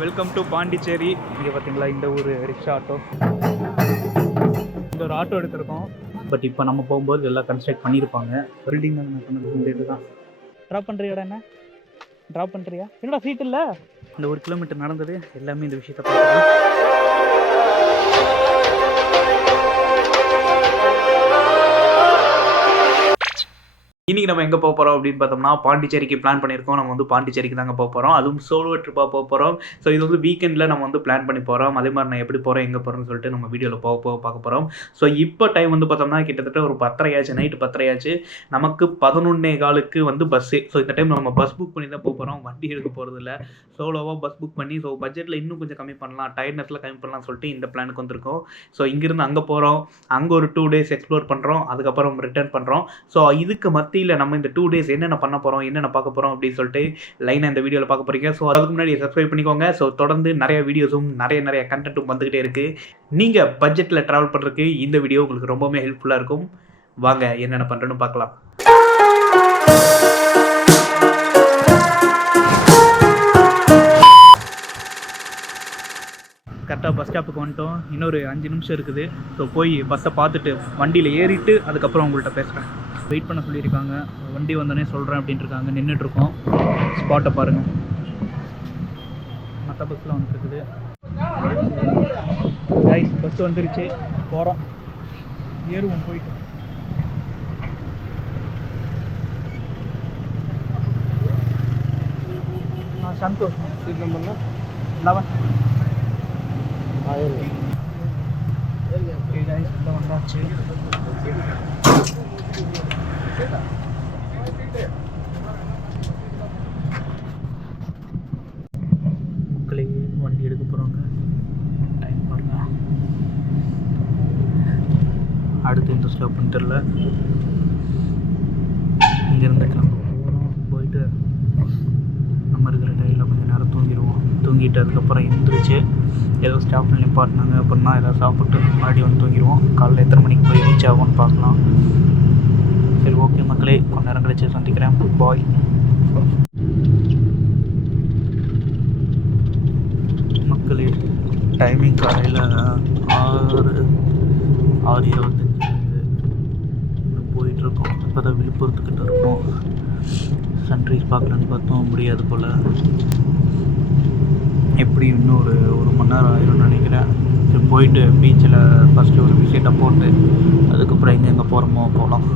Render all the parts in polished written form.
Welcome to Pondicherry. இங்கே பார்த்தீங்களா இந்த ஒரு ரிக்ஷா ஆட்டோ, இந்த ஒரு ஆட்டோ எடுத்திருக்கோம். பட் இப்போ நம்ம போகும்போது எல்லாம் கன்ஸ்ட்ரக்ட் பண்ணியிருப்பாங்க. பில்டிங் தான் சொன்னது இந்த இது தான். ட்ராப் பண்ணுறியாடா? என்ன ட்ராப் பண்ணுறியா? என்னடா சீட் இல்லை? இந்த 1 கிலோமீட்டர் நடந்தது எல்லாமே இந்த விஷயத்தை பார்க்கலாம். இன்றைக்கி நம்ம எங்கே போக போகிறோம் அப்படின்னு பார்த்தோம்னா பாண்டிச்சேரிக்கு பிளான் பண்ணியிருக்கோம். நம்ம வந்து பாண்டிச்சேரிக்கு தாங்க போக போகிறோம். அதுவும் சோலோ ட்ரிப்பாக போக போகிறோம். ஸோ இது வந்து வீக்கெண்டில் நம்ம வந்து பிளான் பண்ணி போகிறோம். அதே மாதிரி நான் எப்படி போகிறேன் எங்கே போகிறேன்னு சொல்லிட்டு நம்ம வீடியோவில் போக பார்க்க போகிறோம். ஸோ இப்போ டைம் வந்து பார்த்தோம்னா கிட்டத்தட்ட ஒரு 10:30 ஆச்சு, நைட்டு 10:30 ஆச்சு. நமக்கு 11:15 வந்து பஸ்ஸு. ஸோ இந்த டைம் நம்ம பஸ் புக் பண்ணி தான் போக போகிறோம். வண்டி எடுக்க போகிறது இல்லை, சோலோவாக பஸ் புக் பண்ணி. ஸோ பட்ஜெட்டில் இன்னும் கொஞ்சம் கம்மி பண்ணலாம், டயர்ட்னஸில் கம்மி பண்ணலாம்னு சொல்லிட்டு இந்த பிளானுக்கு வந்திருக்கோம். ஸோ இங்கேருந்து அங்கே போகிறோம், அங்கே ஒரு 2 days எக்ஸ்ப்ளோர் பண்ணுறோம், அதுக்கப்புறம் ரிட்டர்ன் பண்ணுறோம். ஸோ இதுக்கு மத்தியில் நம்ம இந்த 2 days என்னென்ன பண்ண போகிறோம், என்னென்ன பார்க்க போகிறோம் அப்படின்னு சொல்லிட்டு லைனாக இந்த வீடியோவில் பார்க்க போகிறீங்க. ஸோ அதுக்கு முன்னாடி சப்ஸ்கிரைப் பண்ணிக்கோங்க. ஸோ தொடர்ந்து நிறைய வீடியோஸும் நிறைய கண்டென்ட்டும் வந்துக்கிட்டே இருக்குது. நீங்கள் பட்ஜெட்டில் ட்ராவல் பண்ணுறதுக்கு இந்த வீடியோ உங்களுக்கு ரொம்பவே ஹெல்ப்ஃபுல்லாக இருக்கும். வாங்க என்னென்ன பண்ணுறேன்னு பார்க்கலாம். கரெக்டாக பஸ் ஸ்டாப்புக்கு வந்துட்டோம். இன்னொரு 5 நிமிஷம் இருக்குது. ஸோ போய் பஸ்ஸை பார்த்துட்டு வண்டியில் ஏறிட்டு அதுக்கப்புறம் உங்கள்கிட்ட பேசுகிறேன். வெயிட் பண்ண சொல்லியிருக்காங்க. வண்டி வந்தோடனே சொல்கிறேன் அப்படின்ட்டு இருக்காங்க. நின்றுட்டுருக்கோம். ஸ்பாட்டை பாருங்கள். மற்ற பஸ்ஸில் வந்துருக்குது. கைஸ் பஸ் வந்துருச்சு, போகிறோம், ஏறுவோம் போயிட்டு. சந்தோஷ் சீட் நம்பர்னா 11. வந்தாச்சு. மக்களே வண்டி எடுக்க போகிறாங்க. டைம் பாருங்க. அடுத்து எந்த ஸ்டாப்னு தெரில. இங்கேருந்து கிளம்ப போகிறோம். போயிட்டு நம்ம இருக்கிற டைமில் கொஞ்சம் நேரம் தூங்கிடுவோம். தூங்கிட்டு அதுக்கப்புறம் எழுந்திரிச்சு ஏதோ ஸ்டாப்பில் நிப்பாட்டினாங்க அப்படின்னா எதாவது சாப்பிட்டு மறுபடியும் வந்து தூங்கிடுவோம். காலையில் எத்தனை மணிக்கு போய் ரீச் ஆகும்னு பார்க்கலாம். சரி, ஓகே மக்களே, கொஞ்ச நேரம் கழிச்சு சந்திக்கிறேன். பாய். மக்களே டைமிங் காலையில் 6:25 போயிட்டுருக்கோம். இப்போ தான் விழுப்புரத்துக்கிட்ட இருக்கோம். சன்ரைஸ் பார்க்கலான்னு பார்த்தோம், முடியாது போல். எப்படி இன்னும் ஒரு மணி நேரம் ஆயிரும்னு நினைக்கிறேன். சரி, போயிட்டு பீச்சில் ஃபஸ்ட்டு ஒரு விசிட்டை போட்டு அதுக்கப்புறம் எங்கே போகிறோமோ போகலாம்.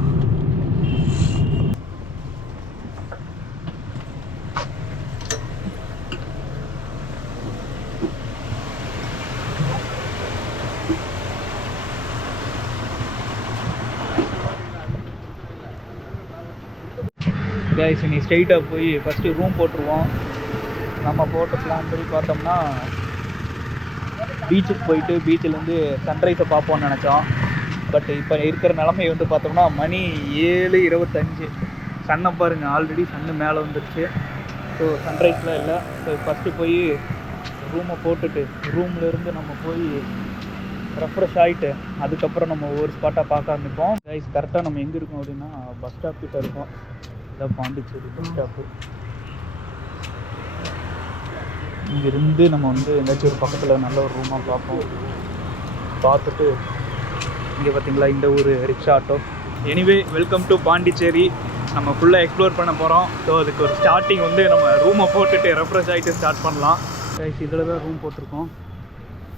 கைஸ் நீ ஸ்ட்ரெயிட்டாக போய் ஃபஸ்ட்டு ரூம் போட்டுருவோம். நம்ம போட்ட பிளான் படி பார்த்தோம்னா பீச்சுக்கு போயிட்டு பீச்சிலேருந்து சன்ரைஸை பார்ப்போம்னு நினச்சோம். பட் இப்போ இருக்கிற நிலமை வந்து பார்த்தோம்னா மணி 7:25. சன்னை பாருங்கள், ஆல்ரெடி சன்னு மேலே வந்துருச்சு. ஸோ சன்ரைஸ்லாம் இல்லை. ஸோ ஃபஸ்ட்டு போய் ரூமை போட்டுட்டு ரூம்லேருந்து நம்ம போய் ரெஃப்ரெஷ் ஆகிட்டு அதுக்கப்புறம் நம்ம ஒவ்வொரு ஸ்பாட்டாக பார்க்க ஆரம்பிப்போம். கைஸ் கரெக்டாக நம்ம எங்கே இருக்கோம் அப்படின்னா பஸ் ஸ்டாப் கிட்ட இருக்கோம். இதான் பாண்டிச்சேரி பஸ் ஸ்டாப்பு. இங்கேருந்து நம்ம வந்து எந்தாச்சும் ஒரு பக்கத்தில் நல்ல ஒரு ரூமாக பார்ப்போம். பார்த்துட்டு இங்கே பார்த்தீங்களா இந்த ஒரு rickshaw auto. Anyway welcome to Pondicherry. நம்ம ஃபுல்லாக எக்ஸ்ப்ளோர் பண்ண போகிறோம். ஸோ அதுக்கு ஒரு ஸ்டார்டிங் வந்து நம்ம ரூமை போட்டுட்டு ரெஃப்ரெஷ் ஆகிட்டு ஸ்டார்ட் பண்ணலாம். கைஸ் இதில் தான் ரூம் போட்டிருக்கோம்.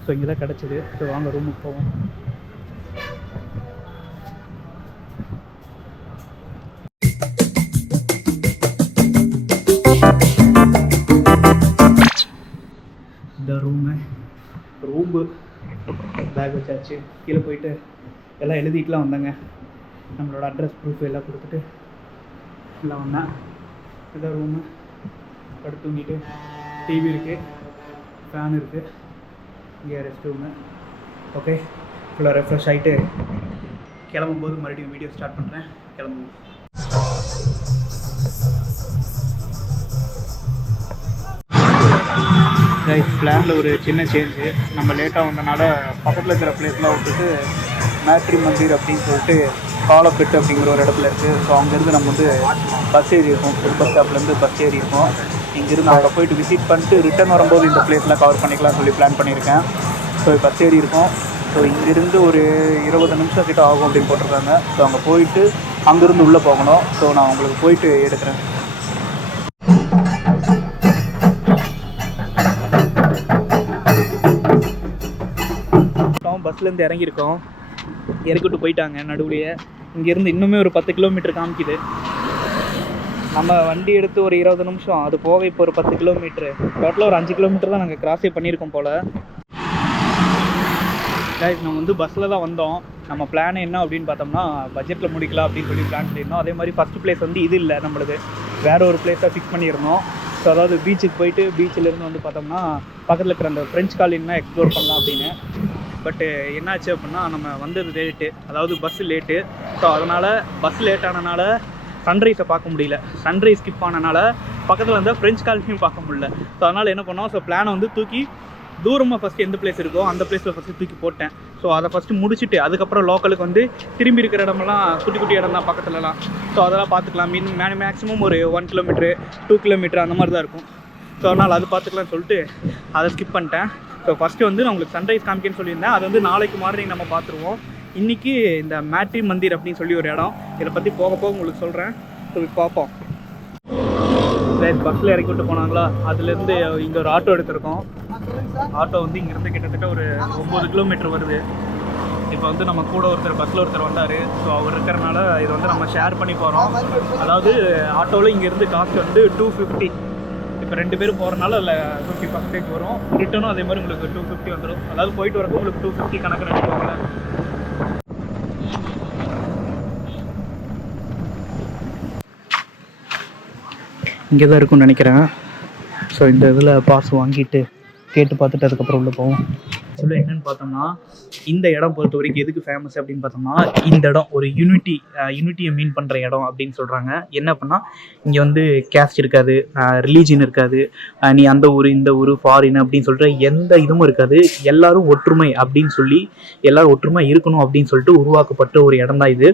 ஸோ இங்கே தான் கிடச்சிது. ஸோ வாங்க ரூமுக்கு போவோம். இந்த ரூம்பு பேக் வச்சாச்சு. கீழே போயிட்டு எல்லாம் எழுதிட்டுலாம் வந்தாங்க. நம்மளோட அட்ரஸ் ப்ரூஃப் எல்லாம் கொடுத்துட்டு எல்லாம் வந்தேன். இதான் ரூமு. படுத்து தூங்கிட்டு டிவி இருக்குது, ஃபேன் இருக்குது. இங்கே ரெஸ்ட் ரூமு. ஓகே, ஃபுல்லாக ரெஃப்ரெஷ் ஆகிட்டு கிளம்பும்போது மறுபடியும் வீடியோ ஸ்டார்ட் பண்ணுறேன். கிளம்புவோம். கைஸ் பிளானில் ஒரு சின்ன சேஞ்சு. நம்ம லேட்டாக வந்தனால பக்கத்தில் இருக்கிற பிளேஸ்லாம் விட்டுட்டு மேட்ரி மந்திர் அப்படின்னு சொல்லிட்டு காலப்பெட்டு அப்படிங்கிற ஒரு இடத்துல இருக்குது. ஸோ அங்கேருந்து நம்ம வந்து பஸ் ஏறி இருக்கோம். புது பஸ் ஸ்டாப்லேருந்து பஸ் ஏறி இருக்கோம். இங்கேருந்து அங்கே போய்ட்டு விசிட் பண்ணிட்டு ரிட்டர்ன் வரும்போது இந்த பிளேஸ்லாம் கவர் பண்ணிக்கலாம்னு சொல்லி பிளான் பண்ணியிருக்கேன். ஸோ பஸ் ஏறி இருக்கோம். ஸோ இங்கேருந்து ஒரு 20 நிமிஷம் கிட்ட ஆகும் அப்படின்னு போட்டிருக்காங்க. ஸோ அங்கே போயிட்டு அங்கேருந்து உள்ளே போகணும். ஸோ நான் உங்களுக்கு போயிட்டு எடுக்கிறேன். பஸ்லேருந்து இறங்கியிருக்கோம். இறக்கிட்டு போயிட்டாங்க நடுவுலையே. இங்கேருந்து இன்னுமே ஒரு 10 கிலோமீட்டர் காமிக்குது. நம்ம வண்டி எடுத்து ஒரு 20 நிமிஷம், அது போக இப்போ ஒரு 10 கிலோமீட்ரு, டோட்டலாக ஒரு 5 கிலோமீட்டர் தான் நாங்கள் கிராஸே பண்ணியிருக்கோம் போல். கைஸ், நம்ம வந்து பஸ்ஸில் தான் வந்தோம். நம்ம பிளான் என்ன அப்படின்னு பார்த்தோம்னா பட்ஜெட்டில் முடிக்கலாம் அப்படின்னு சொல்லி பிளான் பண்ணியிருந்தோம். அதே மாதிரி ஃபஸ்ட்டு பிளேஸ் வந்து இது இல்லை, நம்மளுக்கு வேறு ஒரு பிளேஸாக ஃபிக்ஸ் பண்ணியிருந்தோம். ஸோ அதாவது பீச்சுக்கு போயிட்டு பீச்சிலேருந்து வந்து பார்த்தோம்னா பக்கத்தில் இருக்கிற அந்த ஃப்ரெஞ்ச் காலனினா எக்ஸ்ப்ளோர் பண்ணலாம் அப்படின்னு. பட்டு என்னாச்சு அப்படின்னா நம்ம வந்தது லேட்டு, அதாவது பஸ்ஸு லேட்டு. ஸோ அதனால் பஸ் லேட் ஆனனால சன்ரைஸை பார்க்க முடியல. சன்ரைஸ் ஸ்கிப் ஆனனால பக்கத்தில் இருந்தால் ஃப்ரெஞ்ச் காலனியும் பார்க்க முடியல. ஸோ அதனால் என்ன பண்ணோம், ஸோ பிளானை வந்து தூக்கி தூரமாக ஃபஸ்ட்டு எந்த பிளேஸ் இருக்கோ அந்த பிளேஸில் ஃபஸ்ட்டு தூக்கி போட்டேன். ஸோ அதை ஃபஸ்ட்டு முடிச்சுட்டு அதுக்கப்புறம் லோக்கலுக்கு வந்து திரும்பி இருக்கிற இடமெல்லாம் குட்டி குட்டி இடம் தான் பக்கத்துலலாம். ஸோ அதெல்லாம் பார்த்துக்கலாம். மேக்ஸிமம் ஒரு 1 கிலோமீட்ரு 2 கிலோமீட்டர் அந்த மாதிரி தான் இருக்கும். ஸோ அதனால் அது பார்த்துக்கலாம்னு சொல்லிட்டு அதை ஸ்கிப் பண்ணிட்டேன். ஸோ ஃபஸ்ட்டு வந்து நான் உங்களுக்கு சன்ரைஸ் காமிக்கேன்னு சொல்லியிருந்தேன். அது வந்து நாளைக்கு மார்னிங் நம்ம பார்த்துருவோம். இன்றைக்கி இந்த மேட்ரி மந்திர் அப்படின்னு சொல்லி ஒரு இடம், இதை பற்றி போக போக உங்களுக்கு சொல்கிறேன். ஸோ இப்போ பார்ப்போம். பஸ்ஸில் இறக்கி விட்டு போனாங்களா, அதுலேருந்து இங்கே ஒரு ஆட்டோ எடுத்திருக்கோம். ஆட்டோ வந்து இங்கேருந்து கிட்டத்தட்ட ஒரு 9 கிலோமீட்டர் வருது. இப்போ வந்து நம்ம கூட பஸ்ஸில் ஒருத்தர் வந்தார். ஸோ அவர் இருக்கிறனால இதை வந்து நம்ம ஷேர் பண்ணி போகிறோம். அதாவது ஆட்டோவில் இங்கேருந்து காஸ்ட் வந்து 250. இப்போ 2 பேரும் போகிறனால அதில் 50% வரும். ரிட்டனும் அதே மாதிரி உங்களுக்கு 250 வந்துடும். அதாவது போயிட்டு வரப்போ உங்களுக்கு 250 கணக்கு நினைக்குவாங்களே. இங்கே தான் இருக்கும்னு நினைக்கிறேன். ஸோ இந்த இதில் பாஸ் வாங்கிட்டு கேட்டு பார்த்துட்டு அதுக்கப்புறம் உள்ளே போவோம். ஆக்சுவலாக என்னென்னு பார்த்தோம்னா இந்த இடம் பொறுத்த வரைக்கும் எதுக்கு ஃபேமஸ் அப்படின்னு பார்த்தோம்னா இந்த இடம் ஒரு யூனிட்டியை மீன் பண்ணுற இடம் அப்படின்னு சொல்கிறாங்க. என்ன அப்படின்னா இங்கே வந்து கேஸ்ட் இருக்காது, ரிலீஜன் இருக்காது, நீ அந்த ஊர் இந்த ஊர் ஃபாரின் அப்படின்னு சொல்லிட்டு எந்த இதுவும் இருக்காது. எல்லோரும் ஒற்றுமை அப்படின்னு சொல்லி எல்லோரும் ஒற்றுமை இருக்கணும் அப்படின்னு சொல்லிட்டு உருவாக்கப்பட்ட ஒரு இடம் தான் இது.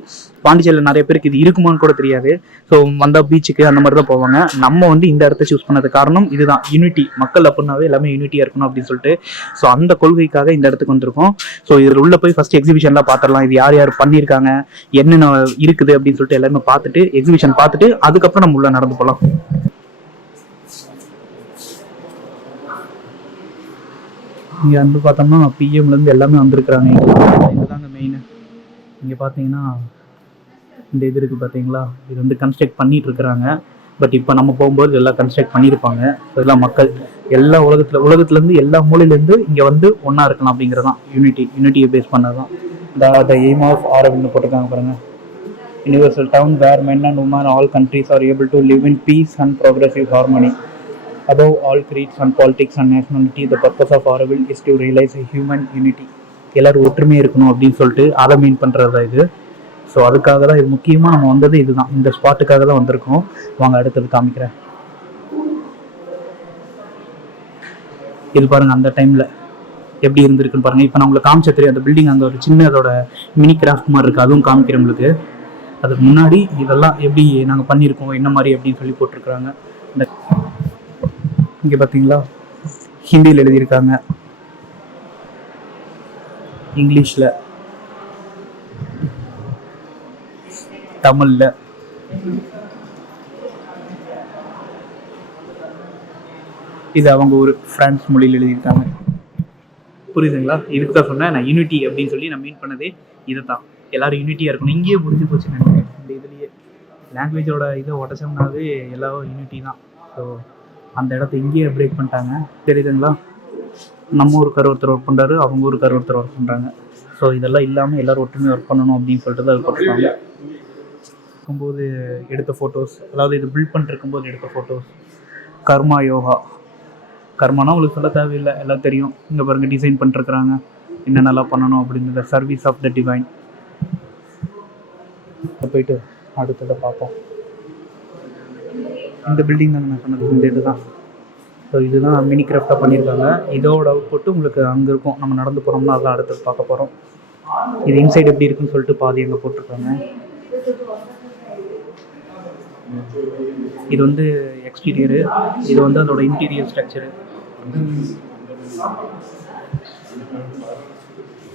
பாண்டிச்சேரியில் நிறைய பேருக்கு இது இருக்குமான்னு கூட தெரியாது. ஸோ வந்தால் பீச்சுக்கு அந்த மாதிரி தான் போவாங்க. நம்ம வந்து இந்த இடத்த சூஸ் பண்ணது காரணம் இதுதான், யூனிட்டி. மக்கள் அப்படின்னாவே எல்லாமே யூனிட்டியாக இருக்கணும் அப்படின்னு சொல்லிட்டு. ஸோ அந்த கொள்கைக்காக இந்த இடத்துக்கு வந்திருக்கோம். ஸோ இதில் உள்ள போய் ஃபர்ஸ்ட் எக்ஸிபிஷன்லாம் பார்த்துடலாம். இது யார் யார் பண்ணியிருக்காங்க, என்னென்ன இருக்குது அப்படின்னு சொல்லிட்டு எல்லாருமே பார்த்துட்டு எக்ஸிபிஷன் பார்த்துட்டு அதுக்கப்புறம் நம்ம உள்ள நடந்து போகலாம். இங்கே வந்து பார்த்தோம்னா பிஎம்லேருந்து எல்லாமே வந்திருக்கிறாங்க. இதுதாங்க மெயின். இங்கே பார்த்தீங்கன்னா இந்த இது இருக்குது பார்த்தீங்களா, இது வந்து கன்ஸ்ட்ரக்ட் பண்ணிட்டு இருக்கிறாங்க. பட் இப்போ நம்ம போகும்போது எல்லாம் கன்ஸ்ட்ரக்ட் பண்ணியிருப்பாங்க. இதெல்லாம் மக்கள் எல்லா உலகத்துலேருந்து எல்லா மூலையிலேருந்து இங்கே வந்து ஒன்றா இருக்கலாம் அப்படிங்கிறதான் யூனிட்டியை பேஸ் பண்ணதான். த எய்ம் ஆஃப் ஆரோவில்னு போட்டிருக்காங்க பாருங்கள். Universal town where men and women all countries are able to live in peace and progressive harmony above all creeds and politics and nationality. The purpose of Auroville is to realize a human unity. எல்லாரும் ஒற்றுமையாக இருக்கணும் அப்படின்னு சொல்லிட்டு அதை மீன் பண்ணுறது தான் இது. So அதுக்காக தான் இது முக்கியமாக நம்ம வந்தது இதுதான், இந்த ஸ்பாட்டுக்காக தான் வந்திருக்கோம். வாங்க அடுத்தது காமிக்கிறேன். இது பாருங்கள் அந்த டைமில் எப்படி இருந்திருக்குன்னு பாருங்கள். இப்போ நான் உங்களுக்கு காமிச்ச தெரியும் அந்த பில்டிங், அங்கே ஒரு சின்ன அதோட மினி கிராஃப்ட் மாதிரி இருக்குது, அதுவும் காமிக்கிறேன் உங்களுக்கு. அதுக்கு முன்னாடி இதெல்லாம் எப்படி நாங்கள் பண்ணியிருக்கோம் என்ன மாதிரி அப்படின்னு சொல்லி போட்டிருக்கிறாங்க. இந்த இங்கே பார்த்தீங்களா ஹிந்தியில் எழுதியிருக்காங்க, இங்கிலீஷில், தமிழில். இது அவங்க ஒரு பிரான்ஸ் மொழியில் எழுதியிருக்காங்க. புரியுதுங்களா? இதுக்கு தான் சொன்னேன் நான் யூனிட்டி அப்படின்னு சொல்லி நான் மீன் பண்ணதே இதை தான். எல்லோரும் யூனிட்டியாக இருக்கணும். இங்கேயே முடிஞ்சு போச்சு நினைக்கிறேன். இந்த இதுலேயே லாங்குவேஜோட இதை உடச்சோம்னாவே எல்லாரும் யூனிட்டி தான். ஸோ அந்த இடத்த இங்கேயே பிரேக் பண்ணிட்டாங்க. தெரியுதுங்களா? நம்ம ஊருக்கார் ஒருத்தர் ஒர்க் பண்ணுறாரு, அவங்க ஊருக்கார் ஒருத்தர் ஒர்க் பண்ணுறாங்க. ஸோ இதெல்லாம் இல்லாமல் எல்லோரும் ஒற்றுமையாக ஒர்க் பண்ணணும் அப்படின்னு சொல்லிட்டு தான் அது போட்டிருக்காங்க. இருக்கும்போது எடுத்த ஃபோட்டோஸ், அதாவது இது பில்ட் பண்ணிருக்கும்போது எடுத்த ஃபோட்டோஸ். கர்மா யோகா, கர்மானா உங்களுக்கு சொல்ல தேவையில்லை, எல்லாம் தெரியும். இங்கே பாருங்கள் டிசைன் பண்ணிருக்கிறாங்க என்னென்னலாம் பண்ணணும் அப்படின்றத. Service of the divine. போயிட்டு அடுத்ததை பார்ப்போம். இந்த பில்டிங் தான் நான் சொன்னது, இந்த இது தான். ஸோ இதுதான் மினி கிராஃப்டாக பண்ணியிருக்காங்க. இதோட அவுட்புட்டு உங்களுக்கு அங்கே இருக்கும். நம்ம நடந்து போகிறோம்னா அதெல்லாம் அடுத்து பார்க்க போகிறோம். இது இன்சைடு எப்படி இருக்குன்னு சொல்லிட்டு பாதி அங்கே போட்டிருக்காங்க. இது வந்து எக்ஸ்டீரியரு, இது வந்து அதோட இன்டீரியர் ஸ்ட்ரக்சரு.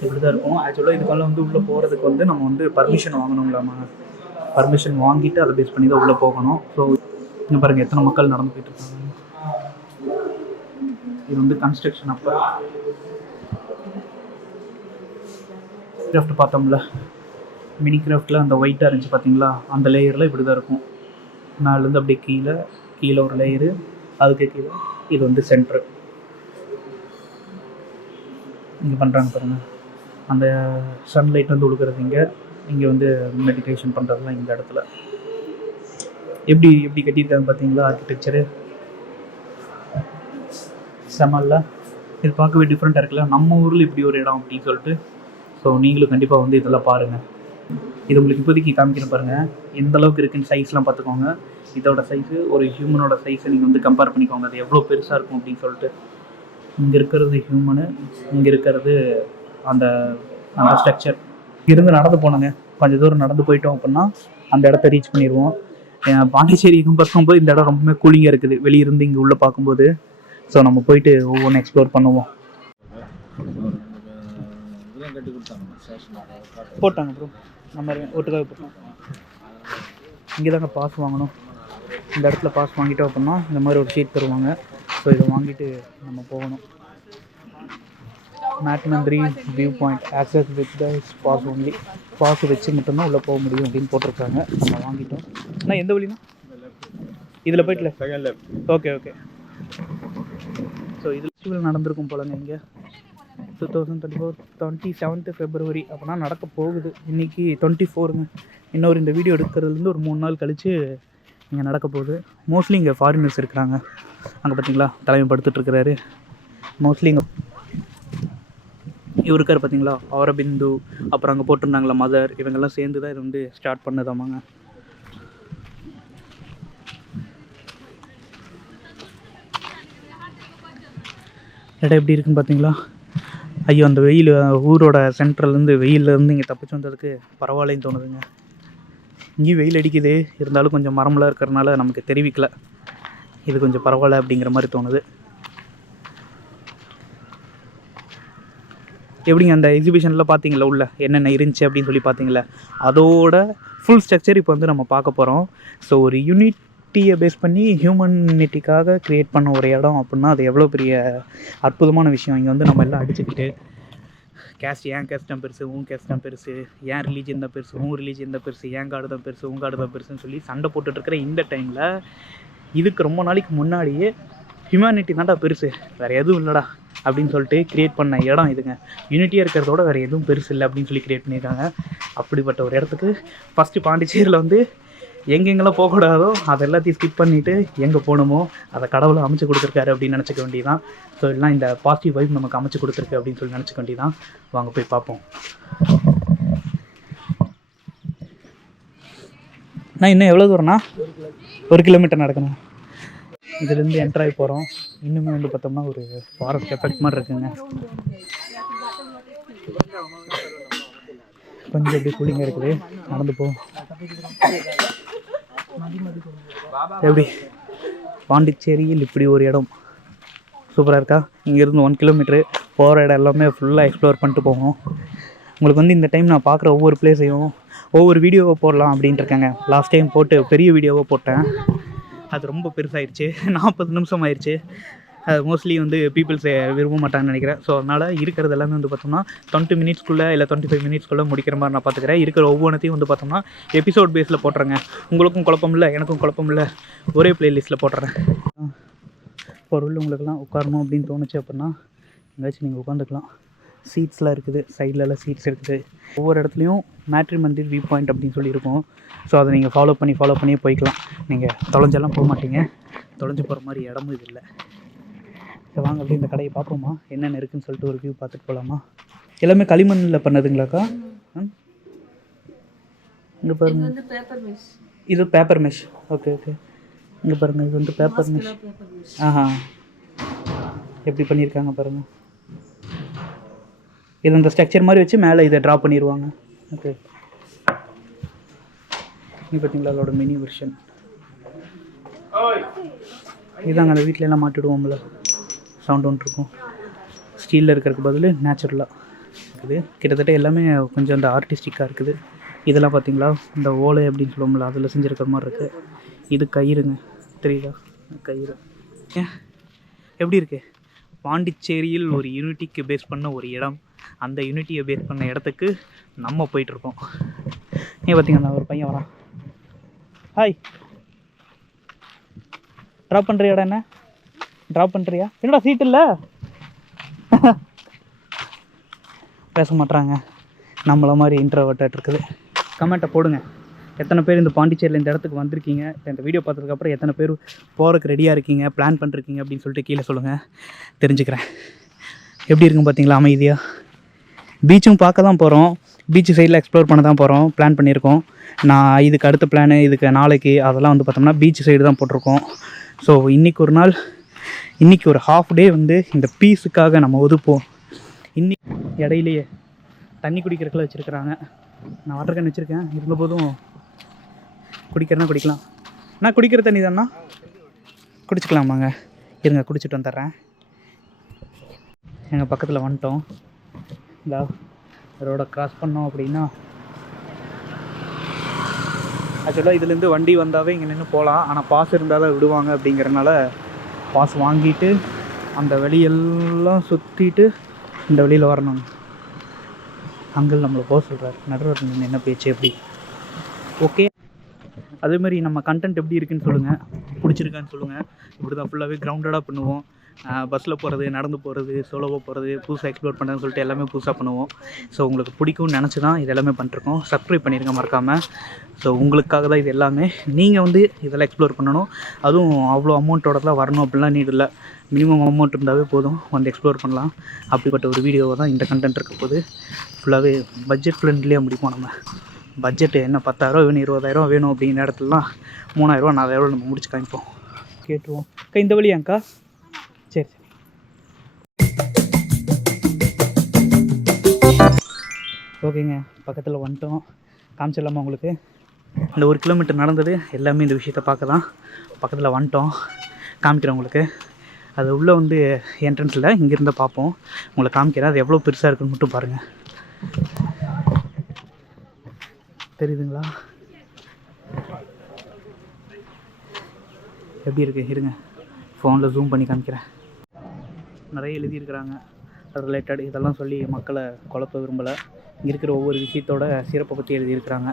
இப்படி தான் இருக்கும். ஆக்சுவலாக இதுக்கெல்லாம் வந்து உள்ளே போகிறதுக்கு வந்து நம்ம வந்து பர்மிஷன் வாங்கணுங்களாமா. பர்மிஷன் வாங்கிட்டு அதை பேஸ் பண்ணி தான் உள்ளே போகணும். ஸோ இங்கே பாருங்கள் எத்தனை மக்கள் நடந்து போயிட்டுருக்காங்க. இது வந்து கன்ஸ்ட்ரக்ஷன் அப்போ கிராஃப்ட் பார்த்தோம்ல, மினி கிராஃப்டில் அந்த ஒயிட்டாக இருந்துச்சு பார்த்தீங்களா, அந்த லேயரில் இப்படி தான் இருக்கும். மேலேருந்து அப்படியே கீழே ஒரு லேயரு, அதுக்கு கீழே இது வந்து சென்ட்ரு. இங்கே பண்ணுறாங்க பாருங்கள், அந்த சன்லைட் வந்து உழுக்கிறது இங்கே வந்து மெடிடேஷன் பண்ணுறதுலாம் இந்த இடத்துல. எப்படி கட்டியிருக்காங்க பார்த்தீங்களா ஆர்கிடெக்சரு, செமல்ல. இது பார்க்கவே டிஃப்ரெண்ட்டாக இருக்குல்ல, நம்ம ஊரில் இப்படி ஒரு இடம் அப்படின்னு சொல்லிட்டு. ஸோ நீங்களும் கண்டிப்பாக வந்து இதெல்லாம் பாருங்கள். இது உங்களுக்கு இப்போதைக்கு காமிக்கிறேன் பாருங்கள், எந்த அளவுக்கு இருக்குன்னு சைஸ்லாம் பார்த்துக்கோங்க. இதோட சைஸு ஒரு ஹியூமனோட சைஸை நீங்கள் வந்து கம்பேர் பண்ணிக்கோங்க, அது எவ்வளோ பெருசாக இருக்கும் அப்படின்னு சொல்லிட்டு. இங்கே இருக்கிறது ஹியூமனு, இங்கே இருக்கிறது அந்த ஸ்ட்ரக்சர். இங்கேருந்து நடந்து போனோங்க, கொஞ்சம் தூரம் நடந்து போயிட்டோம் அப்படின்னா அந்த இடத்த ரீச் பண்ணிடுவோம். பாண்டிச்சேரி கம்பேர் பண்ணும்போது இந்த இடம் ரொம்பவே கூலிங்காக இருக்குது வெளியிருந்து இங்கே உள்ளே பார்க்கும்போது. ஸோ நம்ம போயிட்டு ஒவ்வொன்றும் எக்ஸ்ப்ளோர் பண்ணுவோம். போட்டாங்க ப்ரோ, நம்ம ஒட்டுக்காக போட்டோம். இங்கே தாங்க பாஸ் வாங்கணும். இந்த இடத்துல பாஸ் வாங்கிட்டோம் அப்படின்னா இந்த மாதிரி ஒரு ஷீட் தருவாங்க. ஸோ இதை வாங்கிட்டு நம்ம போகணும். மேட்மந்திரி view point access with the pass only. Pass வச்சு மட்டும்தான் உள்ளே போக முடியும் அப்படின்னு போட்டிருக்காங்க. நம்ம வாங்கிட்டோம். ஆனால் எந்த வழினா இதில் போயிட்டல. ஓகே. ஸோ இது ஃபெஸ்டிவல் நடந்திருக்கும் போலங்க இங்கே 2024 27th February அப்படின்னா நடக்க போகுது. இன்றைக்கி 24ங்க. இன்னொரு இந்த வீடியோ எடுக்கிறதுலேருந்து ஒரு 3 நாள் கழித்து இங்கே நடக்க போகுது. மோஸ்ட்லி இங்கே ஃபாரினர்ஸ் இருக்கிறாங்க. அங்கே பார்த்தீங்களா தலைமைப்படுத்திட்டுருக்கிறாரு. மோஸ்ட்லி இங்கே இவர் இருக்கார் பார்த்தீங்களா, ஆரபிந்து, அப்புறம் அங்கே போட்டிருந்தாங்களா மதர், இவங்கெல்லாம் சேர்ந்து தான் இது வந்து ஸ்டார்ட் பண்ணதாமாங்க. இடம் எப்படி இருக்குன்னு பார்த்தீங்களா. ஐயோ, அந்த வெயில் ஊரோட சென்ட்ரல்லேருந்து வெயிலேருந்து இங்கே தப்பிச்சு வந்ததுக்கு பரவாயில்லைன்னு தோணுதுங்க. இங்கேயும் வெயில் அடிக்குது, இருந்தாலும் கொஞ்சம் மரமெல்லாம் இருக்கிறதுனால நமக்கு தெரிவிக்கல. இது கொஞ்சம் பரவாயில்ல அப்படிங்கிற மாதிரி தோணுது. எப்படிங்க அந்த எக்ஸிபிஷனில் பார்த்தீங்களா உள்ள என்னென்ன இருந்துச்சு அப்படின்னு சொல்லி பார்த்தீங்களா, அதோட ஃபுல் ஸ்ட்ரக்சர் இப்போ வந்து நம்ம பார்க்க போகிறோம். ஸோ ஒரு யூனிட்டியை பேஸ் பண்ணி ஹியூமனிட்டிக்காக க்ரியேட் பண்ண ஒரு இடம் அப்படின்னா அது எவ்வளோ பெரிய அற்புதமான விஷயம். இங்கே வந்து நம்ம எல்லாம் அடிச்சுக்கிட்டு கேஸ்ட், ஏன் கேஸ்ட் தான் பெருசு, உன் கேஸ்ட் தான் பெருசு, ஏன் ரிலீஜன் தான் பெருசு, உன் ரிலீஜன் தான் பெருசு, ஏன் காடு தான் பெருசு, உன் காடு தான் பெருசுன்னு சொல்லி சண்டை போட்டுட்ருக்கிற இந்த டைமில் இதுக்கு ரொம்ப நாளைக்கு முன்னாடியே ஹியூமனிட்டி தான்டா பெருசு, வேறு எதுவும் இல்லைடா அப்படின்னு சொல்லிட்டு க்ரியேட் பண்ண இடம் இதுங்க. யூனிட்டியாக இருக்கிறதோட வேறு எதுவும் பெருசு இல்லை அப்படின்னு சொல்லி க்ரியேட் பண்ணியிருக்காங்க. அப்படிப்பட்ட ஒரு இடத்துக்கு ஃபஸ்ட்டு பாண்டிச்சேரியில் வந்து எங்கெங்கெல்லாம் போகக்கூடாதோ அதை எல்லாத்தையும் ஸ்கிப் பண்ணிவிட்டு எங்கே போகணுமோ அதை கடவுளை அமைச்சு கொடுத்துருக்காரு அப்படின்னு நினச்சிக்க வேண்டியதான். ஸோ எல்லாம் இந்த பாசிட்டிவ் வைப் நமக்கு அமைச்சு கொடுத்துருக்கு அப்படின்னு சொல்லி நினச்சிக்க வேண்டியதான். வாங்க போய் பார்ப்போம். நான் இன்னும் எவ்வளோ தூரம்னா 1 கிலோமீட்டர் நடக்கணும். இதுலேருந்து என்ட்ராகி போகிறோம். இன்னுமே வந்து பார்த்தோம்னா ஒரு ஃபாரஸ்ட் எஃபெக்ட் மாதிரி இருக்குங்க. கொஞ்சம் எப்படி கூலிங்காக இருக்குது, நடந்து போவோம். எப்படி பாண்டிச்சேரியில் இப்படி ஒரு இடம் சூப்பராக இருக்கா. இங்கேருந்து 1 கிலோமீட்ரு போகிற இடம் எல்லாமே ஃபுல்லாக எக்ஸ்ப்ளோர் பண்ணிட்டு போவோம். உங்களுக்கு வந்து இந்த டைம் நான் பார்க்குற ஒவ்வொரு பிளேஸையும் ஒவ்வொரு வீடியோவை போடலாம் அப்படின்ட்டு இருக்கேங்க. லாஸ்ட் டைம் போட்டு பெரிய வீடியோவை போட்டேன், அது ரொம்ப பெருசாகிடுச்சு, 40 நிமிஷம் ஆயிடுச்சு. அது மோஸ்ட்லி வந்து பீப்புள்ஸ் விரும்ப மாட்டாங்கன்னு நினைக்கிறேன். ஸோ அதனால் இருக்கிறது எல்லாமே வந்து பார்த்தோம்னா 20 மினிட்ஸ்க்குள்ளே இல்லை 25 மினிட்ஸ்க்குள்ளே முடிக்கிற மாதிரி நான் பார்த்துக்கிறேன். இருக்கிற ஒவ்வொன்றத்தையும் வந்து பார்த்தோம்னா எபிசோட் பேஸில் போட்டுறேங்க. உங்களுக்கும் குழப்பம் இல்லை, எனக்கும் குழப்பம் இல்லை, ஒரே ப்ளேலிஸ்ட்டில் போட்டுறேன். பொருள் உங்களுக்கெல்லாம் உட்காரணும் அப்படின்னு தோணுச்சு அப்படின்னா எங்கேயாச்சும் நீங்கள் உட்காந்துக்கலாம். சீட்ஸ்லாம் இருக்குது, சைட்லலாம் சீட்ஸ் இருக்குது. ஒவ்வொரு இடத்துலையும் மேட்ரிமோனி வியூ பாயிண்ட் அப்படின்னு சொல்லியிருக்கோம். ஸோ அதை நீங்கள் ஃபாலோ பண்ணியே போய்க்கலாம். நீங்கள் தொலைஞ்செல்லாம் போக மாட்டீங்க. தொலைஞ்சு போகிற மாதிரி இடமும் இது இல்லை. ஸோ வாங்க அப்படி இந்த கடையை பார்ப்போமா, என்னென்ன இருக்குதுன்னு சொல்லிட்டு ஒரு வியூ பார்த்துட்டு போகலாமா. எல்லாமே களிமண்ணில் பண்ணதுங்களாக்கா? இங்கே பாருங்கள், இது பேப்பர் மெஷ். ஓகே. இங்கே பாருங்கள், இது வந்து பேப்பர் மெஷ். எப்படி பண்ணியிருக்காங்க பாருங்கள். இது அந்த ஸ்ட்ரக்சர் மாதிரி வச்சு மேலே இதை ட்ரா பண்ணிடுவாங்க. ஓகே, இங்கே பார்த்தீங்களா அதோட மினி வெர்ஷன். இதாங்க அந்த வீட்டிலலாம் மாட்டிடுவோம்ல, சவுண்ட் ஒன்று இருக்கும். ஸ்டீலில் இருக்கிறதுக்கு பதில் நேச்சுரலாக இருக்குது. கிட்டத்தட்ட எல்லாமே கொஞ்சம் அந்த ஆர்டிஸ்டிக்காக இருக்குது. இதெல்லாம் பார்த்தீங்களா இந்த ஓலை அப்படின்னு சொல்லுவோம்ல, அதில் செஞ்சுருக்கிற மாதிரி இருக்குது. இது கயிறுங்க, தெரியுதா கயிறு. ஏன் எப்படி இருக்குது? பாண்டிச்சேரியில் ஒரு யூனிட்டிக்கு பேஸ் பண்ண ஒரு இடம், அந்த யூனிட்டியை பேஸ் பண்ண இடத்துக்கு நம்ம போயிட்டுருக்கோம். ஏன் பார்த்தீங்கன்னா ஒரு பையன் வரான். ஹாய், ட்ராப் பண்ணுறியாடா? என்ன ட்ராப் பண்ணுறியா? என்னடா சீட் இல்லை? பேச மாட்றாங்க, நம்மள மாதிரி இன்ட்ரோவர்ட்டாக இருக்குது. கமெண்ட்டை போடுங்க, எத்தனை பேர் இந்த பாண்டிச்சேரியில் இந்த இடத்துக்கு வந்திருக்கீங்க, இந்த வீடியோ பார்த்ததுக்கப்புறம் எத்தனை பேர் போகிறதுக்கு ரெடியாக இருக்கீங்க, பிளான் பண்ணிருக்கீங்க அப்படின்னு சொல்லிட்டு கீழே சொல்லுங்கள், தெரிஞ்சுக்கிறேன். எப்படி இருக்குன்னு பார்த்தீங்களா அமைதியாக. பீச்சும் பார்க்க தான் போகிறோம், பீச் சைடில் எக்ஸ்ப்ளோர் பண்ண தான் போகிறோம், பிளான் பண்ணியிருக்கோம். நான் இதுக்கு அடுத்த பிளானு, இதுக்கு நாளைக்கு அதெல்லாம் வந்து பார்த்தோம்னா பீச் சைடு தான் போட்டிருக்கோம். ஸோ இன்றைக்கி ஒரு நாள், இன்றைக்கி ஒரு ஹாஃப் டே வந்து இந்த பீஸுக்காக நம்ம ஒதுப்போம். இன்னைக்கு இடையிலேயே தண்ணி குடிக்கிறதுக்குள்ள வச்சுருக்குறாங்க. நான் வாட்டர் கேன் வச்சுருக்கேன், இருந்தபோதும் குடிக்கிறேன்னா குடிக்கலாம். நான் குடிக்கிற தண்ணி தானா, குடிச்சிக்கலாமாங்க? இருங்க குடிச்சிட்டு வந்துடுறேன். எங்கள் பக்கத்தில் வந்துட்டோம். இந்த ரோடை க்ராஸ் பண்ணோம் அப்படின்னா ஆக்சுவலாக இதுலேருந்து வண்டி வந்தாவே இங்கே நின்று போகலாம். ஆனால் பாஸ் இருந்தால் தான் விடுவாங்க. அப்படிங்கிறனால பாஸ் வாங்கிட்டு அந்த வெளியெல்லாம் சுற்றிட்டு இந்த வெளியில் வரணும். அங்கிள் நம்மளை போக சொல்கிறார். நடுவர் நின்று என்ன பேச்சு எப்படி? ஓகே, அதேமாதிரி நம்ம கண்டென்ட் எப்படி இருக்குன்னு சொல்லுங்கள், பிடிச்சிருக்கான்னு சொல்லுங்கள். இப்படி தான் ஃபுல்லாகவே கிரவுண்டடாக பண்ணுவோம். பஸ்ஸில் போகிறது, நடந்து போகிறது, சோலோவாக போகிறது, புதுசாக எக்ஸ்ப்ளோர் பண்ணுறதுன்னு சொல்லிட்டு எல்லாமே புதுசாக பண்ணுவோம். ஸோ உங்களுக்கு பிடிக்கும்னு நினச்சி தான் இது எல்லாமே பண்ணிருக்கோம். சப்ஸ்கிரைப் பண்ணிடுங்க மறக்காமல். ஸோ உங்களுக்காக தான் இது எல்லாமே. நீங்கள் வந்து இதெல்லாம் எக்ஸ்ப்ளோர் பண்ணணும். அதுவும் அவ்வளோ அமௌண்ட்டோட தான் வரணும் அப்படிலாம் நீட் இல்லை. மினிமம் அமௌண்ட் இருந்தாவே போதும், வந்து எக்ஸ்ப்ளோர் பண்ணலாம். அப்படிப்பட்ட ஒரு வீடியோவை தான் இந்த கண்டென்ட் இருக்க போது. ஃபுல்லாகவே பட்ஜெட் ஃப்ரெண்ட்லியாக முடிப்போம். நம்ம பட்ஜெட்டு என்ன 10,000 வேணும், 20,000 வேணும் அப்படிங்கிற இடத்துலலாம் 3,000 4,000 நம்ம முடிச்சு காமிப்போம். கேட்டுருவோம். இந்த வழியாங்க்கா? சரி சரி. ஓகேங்க, பக்கத்தில் வந்துட்டோம். காமிச்சிடலாமா உங்களுக்கு? இந்த 1 கிலோமீட்டர் நடந்தது எல்லாமே இந்த விஷயத்தை பார்க்க தான். பக்கத்தில் வந்துட்டோம், காமிக்கிறேன் உங்களுக்கு. அது உள்ளே வந்து என்ட்ரன்ஸில் இங்கேருந்து பார்ப்போம், உங்களை காமிக்கிறேன். அது எவ்வளோ பெருசாக இருக்குன்னு மட்டும் பாருங்கள். தெரியுதுங்களா எப்படி இருக்குது? இருங்க ஃபோனில் ஜூம் பண்ணி காமிக்கிறேன். நிறைய எழுதியிருக்கிறாங்க ரிலேட்டட், இதெல்லாம் சொல்லி மக்களை குழப்ப விரும்பலை. இங்கே இருக்கிற ஒவ்வொரு விஷயத்தோட சிறப்பை பற்றி எழுதியிருக்கிறாங்க.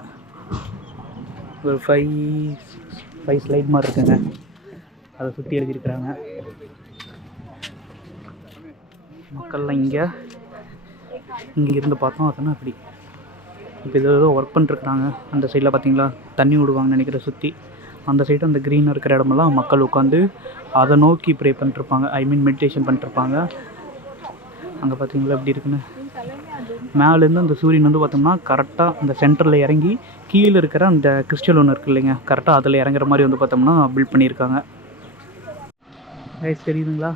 ஒரு 5 ஸ்லைட் மாதிரி இருக்குங்க, அதை சுற்றி எழுதியிருக்கிறாங்க. மக்கள்லாம் இங்கே இருந்து பார்த்தோம் அப்படின்னா அப்படி. இப்போ ஏதோ ஒர்க் பண்ணிருக்குறாங்க. அந்த சைடில் பார்த்தீங்களா தண்ணி விடுவாங்கன்னு நினைக்கிற சுற்றி. அந்த சைடு அந்த க்ரீனாக இருக்கிற இடமெல்லாம் மக்கள் உட்காந்து அதை நோக்கி ப்ரே பண்ணிருப்பாங்க, ஐ மீன் மெடிடேஷன் பண்ணிருப்பாங்க. அங்கே பார்த்தீங்களா எப்படி இருக்குன்னு. மேலேருந்து அந்த சூரியன் வந்து பார்த்தோம்னா கரெக்டாக அந்த சென்டரில் இறங்கி கீழே இருக்கிற அந்த கிறிஸ்டல் ஒன்று இருக்குது இல்லைங்க, கரெக்டாக அதில் இறங்குற மாதிரி வந்து பார்த்தோம்னா பில்ட் பண்ணியிருக்காங்க. ரைஸ் தெரியுதுங்களா?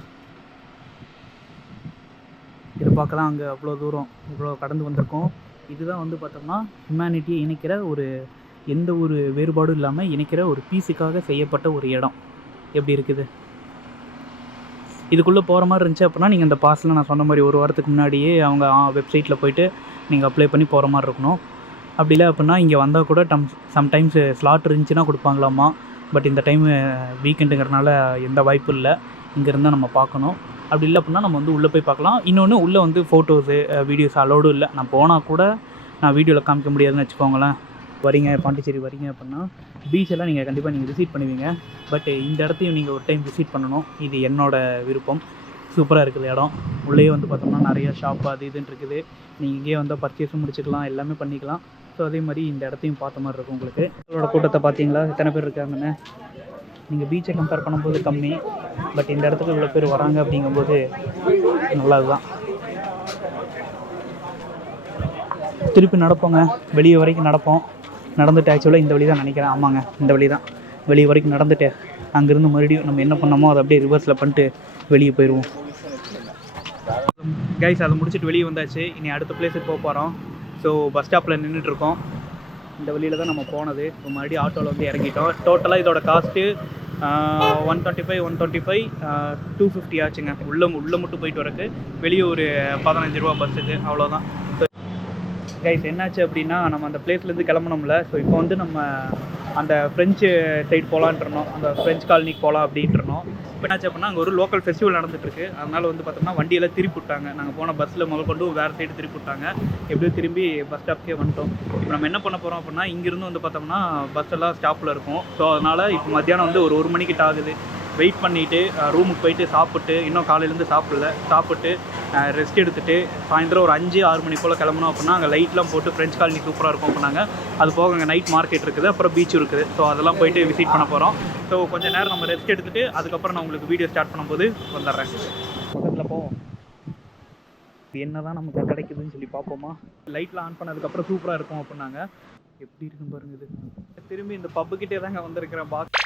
இது பார்க்க தான் அங்கே அவ்வளோ தூரம் இவ்வளோ கடந்து வந்திருக்கோம். இதுதான் வந்து பார்த்தோம்னா ஹியூமனிட்டியை இணைக்கிற ஒரு, எந்த ஒரு வேறுபாடும் இல்லாமல் இணைக்கிற ஒரு பீஸுக்காக செய்யப்பட்ட ஒரு இடம். எப்படி இருக்குது? இதுக்குள்ளே போகிற மாதிரி இருந்துச்சு அப்படின்னா நீங்கள் இந்த பாஸில் நான் சொன்ன மாதிரி 1 வாரத்துக்கு முன்னாடியே அவங்க வெப்சைட்டில் போய்ட்டு நீங்கள் அப்ளை பண்ணி போகிற மாதிரி இருக்கணும். அப்படி இல்லை அப்படின்னா இங்கே வந்தால் கூட சம்டைம்ஸ் ஸ்லாட் இருந்துச்சுன்னா கொடுப்பாங்களாமா. பட் இந்த டைமு வீக்கெண்டுங்கிறனால எந்த வாய்ப்பும் இல்லை. இங்கே இருந்தால் நம்ம பார்க்கணும். அப்படி இல்லை அப்படின்னா நம்ம வந்து உள்ளே போய் பார்க்கலாம். இன்னொன்று உள்ளே வந்து ஃபோட்டோஸு வீடியோஸ் அலோடும் இல்லை. நான் போனால் கூட நான் வீடியோவில் காமிக்க முடியாதுன்னு வச்சுக்கோங்களேன். வரீங்க பாண்டிச்சேரி வரீங்க அப்படின்னா பீச்செல்லாம் நீங்கள் கண்டிப்பாக நீங்கள் விசிட் பண்ணுவீங்க. பட் இந்த இடத்தையும் நீங்கள் ஒரு டைம் விசிட் பண்ணணும். இது என்னோடய விருப்பம். சூப்பராக இருக்குது இடம். உள்ளே வந்து பார்த்தோம்னா நிறைய ஷாப் அது இதுன்னு இருக்குது. நீங்கள் இங்கேயே வந்தால் பர்ச்சேஸும் முடிச்சுக்கலாம், எல்லாமே பண்ணிக்கலாம். ஸோ அதே மாதிரி இந்த இடத்தையும் பார்த்த மாதிரி இருக்கும் உங்களுக்கு. உங்களோட கூட்டத்தை பார்த்தீங்களா எத்தனை பேர் இருக்காங்கன்னு? நீங்கள் பீச்சை கம்பேர் பண்ணும்போது கம்மி, பட் இந்த இடத்துக்கு இவ்வளோ பேர் வராங்க அப்படிங்கும்போது நல்லது தான். திருப்பி நடப்போங்க, வெளியே வரைக்கும் நடப்போம். நடந்துட்டு ஆக்சுவலாக இந்த வழி தான் நினைக்கிறேன். ஆமாங்க, இந்த வழி தான். வெளியே வரைக்கும் நடந்துட்டு அங்கேருந்து மறுபடியும் நம்ம என்ன பண்ணோமோ அதை அப்படியே ரிவர்ஸில் பண்ணிட்டு வெளியே போயிடுவோம். கைஸ் அதை முடிச்சுட்டு வெளியே வந்தாச்சு. இனி அடுத்த பிளேஸுக்கு போக போகிறோம். ஸோ பஸ் ஸ்டாப்பில் நின்றுட்டுருக்கோம். இந்த வழியில் தான் நம்ம போனது. இப்போ மறுபடியும் ஆட்டோவில் வந்து இறங்கிட்டோம். டோட்டலாக இதோட காஸ்ட்டு 125 250 ஆச்சுங்க. உள்ளே மட்டும் போயிட்டு வரக்கு. வெளியே ஒரு 15 ரூபா பஸ்ஸுக்கு, அவ்வளோதான். கைஸ் என்னாச்சு அப்படின்னா, நம்ம அந்த பிளேஸ்லேருந்து கிளம்பணும்ல. ஸோ இப்போ வந்து நம்ம அந்த ஃப்ரெஞ்சு சைடு போகலான்ட்ருந்தோம். அந்த ஃப்ரெஞ்ச் காலனிக்கு போகலாம் அப்படின்ட்டுருந்தோம். இப்போ என்னாச்சு அப்படின்னா, அங்கே ஒரு லோக்கல் ஃபெஸ்டிவல் நடந்துகிட்ருக்கு. அதனால் வந்து பார்த்தோம்னா வண்டியெல்லாம் திருப்பி விட்டாங்க. நாங்கள் போன பஸ்ஸில் முதல் கொண்டு வேறு சைடு திருப்பி விட்டாங்க. எப்படியும் திரும்பி பஸ் ஸ்டாப்க்கே வந்துட்டோம். இப்போ நம்ம என்ன பண்ண போகிறோம் அப்படின்னா, இங்கேருந்து வந்து பார்த்தோம்னா பஸ் எல்லாம் ஸ்டாப்பில் இருக்கும். ஸோ அதனால் இப்போ மத்தியானம் வந்து ஒரு மணிக்கிட்ட ஆகுது. வெயிட் பண்ணிவிட்டு ரூமுக்கு போயிட்டு சாப்பிட்டு, இன்னும் காலையிலேருந்து சாப்பிட்டு ரெஸ்ட் எடுத்துகிட்டு சாயந்தரம் ஒரு 5-6 மணி போல் கிளம்பணும் அப்படின்னா, அங்கே லைட்லாம் போட்டு ஃப்ரெஞ்ச் காலனி சூப்பராக இருக்கும் அப்படின்னாங்க. அது போக அங்கே நைட் மார்க்கெட் இருக்குது, அப்புறம் பீச் இருக்குது. ஸோ அதெல்லாம் போயிட்டு விசிட் பண்ண போகிறோம். ஸோ கொஞ்சம் நேரம் நம்ம ரெஸ்ட் எடுத்துகிட்டு அதுக்கப்புறம் நான் உங்களுக்கு வீடியோ ஸ்டார்ட் பண்ணும்போது வந்துடுறேன். பக்கத்தில் போவோம். என்ன தான் நமக்கு கிடைக்குதுன்னு சொல்லி பார்ப்போமா. லைட்லாம் ஆன் பண்ணதுக்கப்புறம் சூப்பராக இருக்கும் அப்படின்னாங்க. எப்படி இருக்குன்னு பாருங்க. இது திரும்பி இந்த பப்புக்கிட்டே தாங்க வந்திருக்கிறேன். பாக்ஸ்